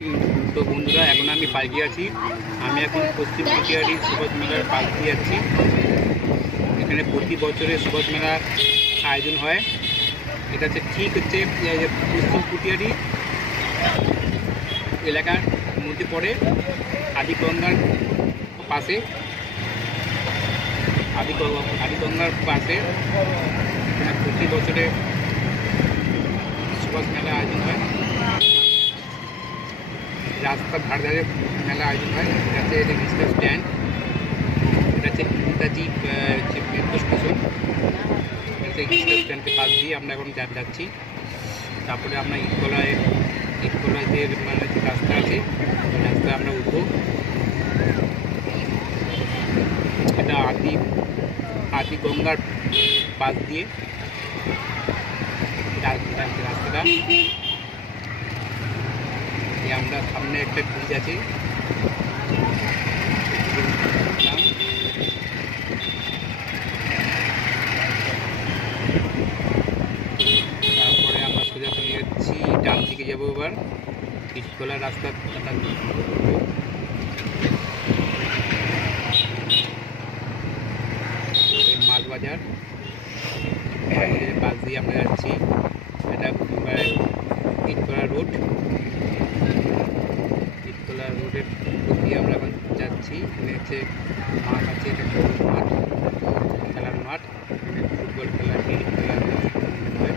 তো বন্ধুরা, এখন আমি পাইকে আছি। আমি এখন পশ্চিম কুটিয়ারি সুভাষ মেলার পাশ দিয়ে যাচ্ছি। এখানে প্রতি বছরে সুভাষ মেলার আয়োজন হয়। এটা হচ্ছে ঠিক হচ্ছে পশ্চিম কুটিয়ারি এলাকার মধ্যে পড়ে, আদিগঙ্গার পাশে। আদিগঙ্গার পাশে প্রতি বছরে সুভাষ মেলা আয়োজন হয়। রাস্তার ধারে ধারে মেলা আয়োজন হয়। এটা হচ্ছে রিক্সা স্ট্যান্ড, এটা হচ্ছে নেতাজি মেট্রো স্টেশন। এটা হচ্ছে রিক্সা স্ট্যান্ডের পাশ দিয়ে আমরা এখন যাচ্ছি। তারপরে আমরা ইটকলায় যে মানে যে রাস্তা আছে, ওই রাস্তায় আমরা উঠবো। এটা আদিগঙ্গার পাশ দিয়ে রাস্তাটা। আমরা সামনে একটা ব্রিজ আছে, তারপরে আমরা সোজা চলে যাচ্ছি ডান দিকে যাবো। এবার ইটকলা রাস্তা মাছ বাজার পাশ দিয়ে আমরা যাচ্ছি। এটা ইটকলা রোড, ইটকলা রোডের দিয়ে আমরা এখন যাচ্ছি। এখানে হচ্ছে মাঠ আছে, এটা মাঠ, খেলার মাঠ। এখানে ফুটবল খেলা, ক্রিকেট খেলা হয়।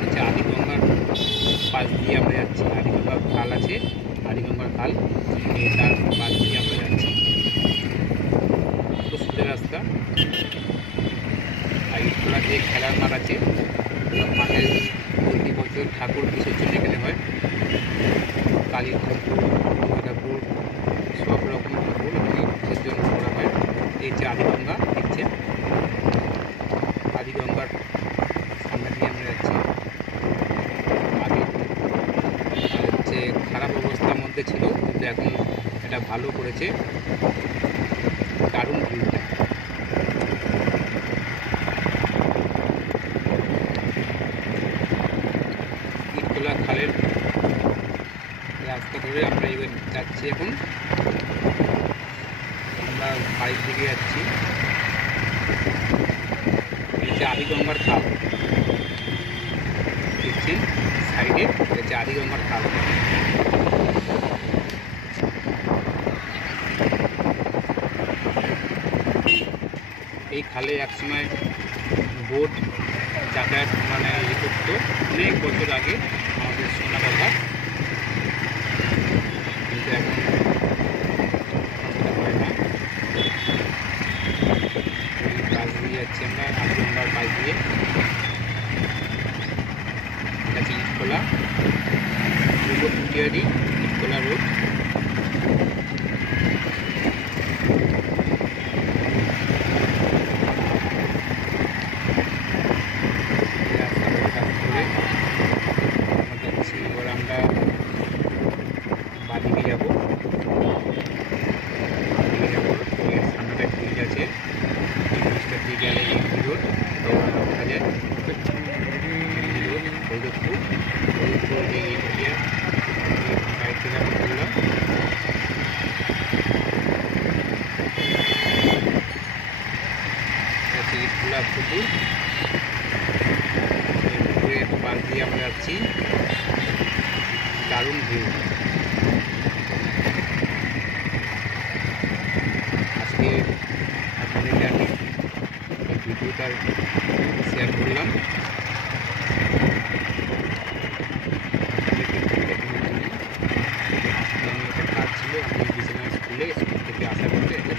হচ্ছে আদিগঙ্গার পাশ দিয়ে আমরা যাচ্ছি। আদিগঙ্গার খাল আছে, আদিগঙ্গার খাল, তার পাশ দিয়ে আমরা যাচ্ছি। খুব সুন্দর রাস্তা। আর ইটকলা যে খেলার মাঠ আছে, মাঠে প্রতি বছর ঠাকুর বিসর্জন এখানে হয়। কালী ঠাকুর, দুর্গা ঠাকুর, সব রকম ঠাকুর এখানে বিসর্জন করা হয়। এই যে আদিগঙ্গা দেখছেন, আদিগঙ্গার সামনে দিয়ে আমরা যাচ্ছি। আগে হচ্ছে খারাপ অবস্থার মধ্যে ছিল, কিন্তু এখন এটা ভালো করেছে। দারুণ ভিউটা। ইটকলা খালের রাস্তা ধরে আমরা এবার যাচ্ছি। এখন আমরা বাড়ির দিকে যাচ্ছি। এই যে আদিগঙ্গার খাল দেখছেন সাইডে, এটা হচ্ছে আদিগঙ্গার খাল। এই খালে একসময় বোট যাতায়াত মানে করতো, অনেক বছর আগে, আমাদের শোনা কথা। কিন্তু এখন হয় না। এই পাশ দিয়ে যাচ্ছি আমরা, আদিগঙ্গার পাশ দিয়ে। এটা হচ্ছে ইটকলা, পূর্ব কুটিয়ারি ইটকলা রোড। এবার আমরা বাদিকে যাবো। সামনেটা ব্রিজ আছে, এই ব্রিজটার দিয়ে গেলে এমজি রোড দেখা যায়। এমজি রোড ভৈরবপুর যে এরিয়া, বাইক থেকে আমরা বললাম। ইটকলা পুকুর, পুকুরের পাশ দিয়ে আমরা যাচ্ছি। দারুণ ভিউ। আজকে আপনাদেরকে আমি এই ভিডিওটা শেয়ার করলাম আপনাদেরকে দেখানোর জন্য। আজকে আমি একটা কাজ ছিল, আমি গেছিলাম স্কুল থেকে আসার পথে একটা